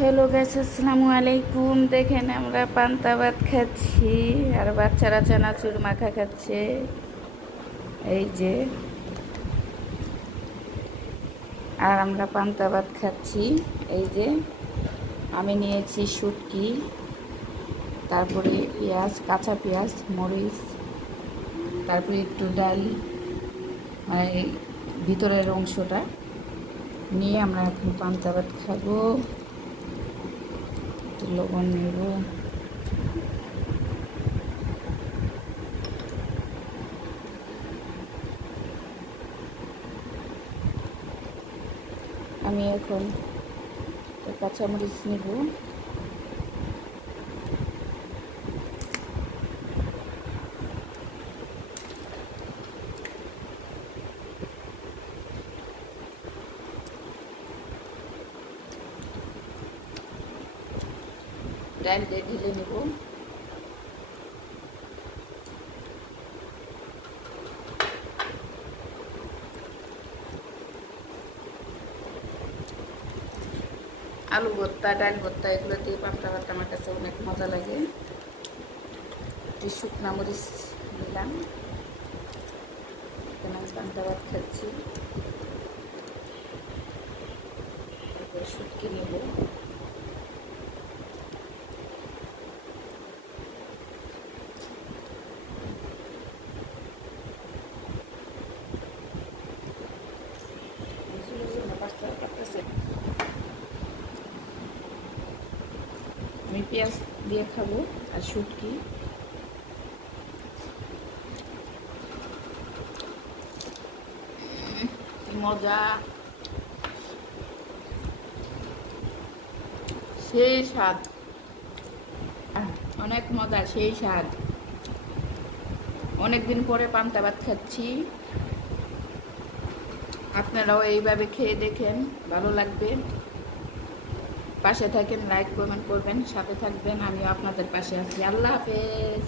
Hello guys, আসসালামু আলাইকুম। দেখেন আমরা পান্তা ভাত খাচ্ছি আর বাচ্চারা চানাচুর মাখা খাচ্ছে। এই যে, আর আমরা পান্তা ভাত খাচ্ছি। এই যে, আমি নিয়েছি শুটকি, তারপরে পেঁয়াজ, কাঁচা পেঁয়াজ, মরিচ, তারপরে একটু ডাল, মানে ভিতরের অংশটা নিয়ে আমরা এখন পান্তা ভাত খাবো। একটু লবণ নেব। আমি এখন কাঁচামরিচ নেব। ডাল দিয়ে ঢেলে নেব। আলু ভর্তা, ডাল ভর্তা এগুলো দিয়ে পান্তা ভাত আমার কাছে অনেক মজা লাগে। একটু শুকনা মরিচ নিলাম। এখানে আমি পান্তা ভাত খাচ্ছি। শুটকি নেব। আমি পেঁয়াজ দিয়ে খাবো আর শুটকি। মজা, সেই স্বাদ, অনেক মজা, সেই স্বাদ। অনেকদিন পরে পান্তা ভাত খাচ্ছি। আপনারাও এইভাবে খেয়ে দেখেন, ভালো লাগবে। পাশে থাকেন, লাইক কমেন্ট করবেন, সাথে থাকবেন। আমিও আপনাদের পাশে আছি। আল্লাহ হাফেজ।